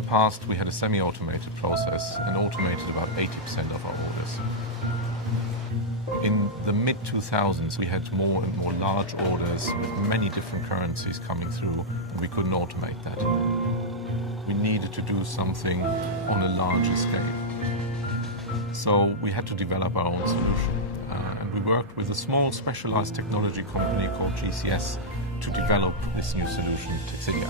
the past, we had a semi-automated process and automated about 80% of our orders. In the mid-2000s, we had more and more large orders with many different currencies coming through, and we couldn't automate that. We needed to do something on a larger scale. So we had to develop our own solution. And we worked with a small specialized technology company called GCS to develop this new solution, Taxidia.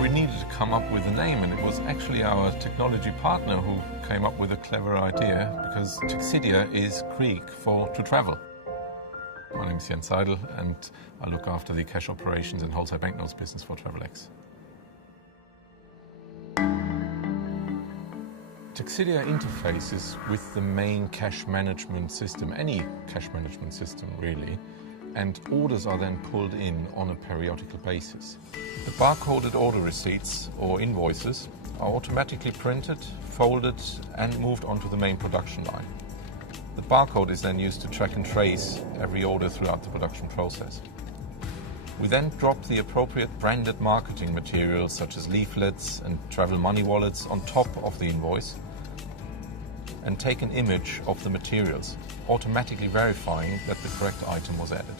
We needed to come up with a name, and it was actually our technology partner who came up with a clever idea, because Taxidia is Greek for to travel. My name is Jens Seidel, and I look after the cash operations and wholesale banknotes business for Travelex. Taxidia interfaces with the main cash management system, any cash management system really, and orders are then pulled in on a periodical basis. The barcoded order receipts or invoices are automatically printed, folded and moved onto the main production line. The barcode is then used to track and trace every order throughout the production process. We then drop the appropriate branded marketing materials such as leaflets and travel money wallets on top of the invoice and take an image of the materials, automatically verifying that the correct item was added.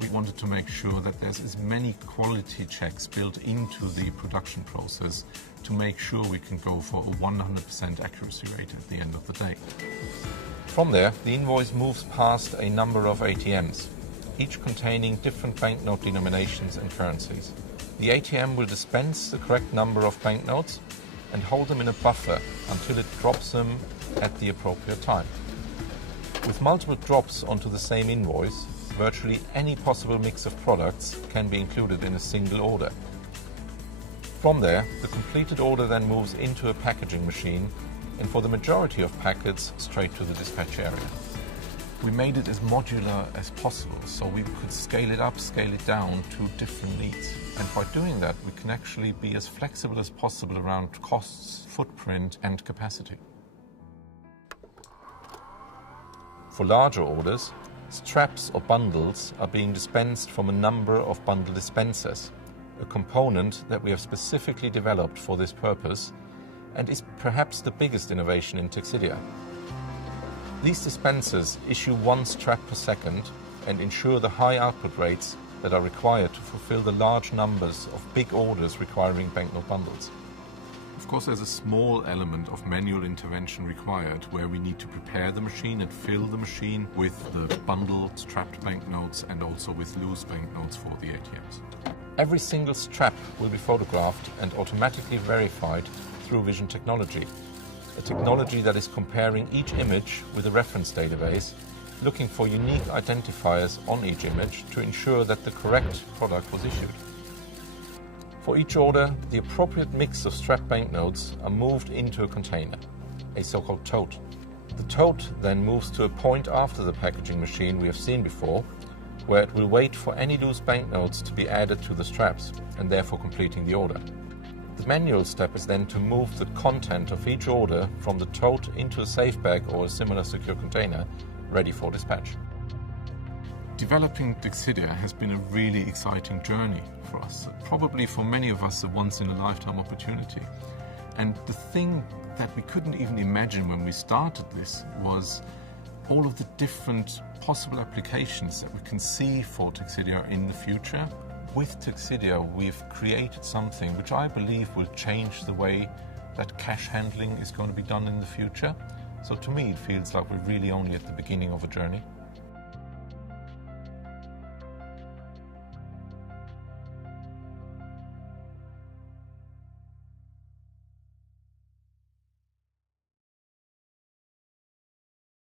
We wanted to make sure that there's as many quality checks built into the production process to make sure we can go for a 100% accuracy rate at the end of the day. From there, the invoice moves past a number of ATMs, each containing different banknote denominations and currencies. The ATM will dispense the correct number of banknotes and hold them in a buffer until it drops them at the appropriate time. With multiple drops onto the same invoice, virtually any possible mix of products can be included in a single order. From there, the completed order then moves into a packaging machine, and for the majority of packets, straight to the dispatch area. We made it as modular as possible, so we could scale it up, scale it down to different needs. And by doing that, we can actually be as flexible as possible around costs, footprint, and capacity. For larger orders, straps or bundles are being dispensed from a number of bundle dispensers, a component that we have specifically developed for this purpose and is perhaps the biggest innovation in Taxidia. These dispensers issue one strap per second and ensure the high output rates that are required to fulfill the large numbers of big orders requiring banknote bundles. Of course, there's a small element of manual intervention required where we need to prepare the machine and fill the machine with the bundled strapped banknotes and also with loose banknotes for the ATMs. Every single strap will be photographed and automatically verified through vision technology, a technology that is comparing each image with a reference database, looking for unique identifiers on each image to ensure that the correct product was issued. For each order, the appropriate mix of strapped banknotes are moved into a container, a so-called tote. The tote then moves to a point after the packaging machine we have seen before, where it will wait for any loose banknotes to be added to the straps, and therefore completing the order. The manual step is then to move the content of each order from the tote into a safe bag or a similar secure container, ready for dispatch. Developing Taxidia has been a really exciting journey for us, probably for many of us a once-in-a-lifetime opportunity. And the thing that we couldn't even imagine when we started this was all of the different possible applications that we can see for Taxidia in the future. With Taxidia, we've created something which I believe will change the way that cash handling is going to be done in the future. So to me, it feels like we're really only at the beginning of a journey.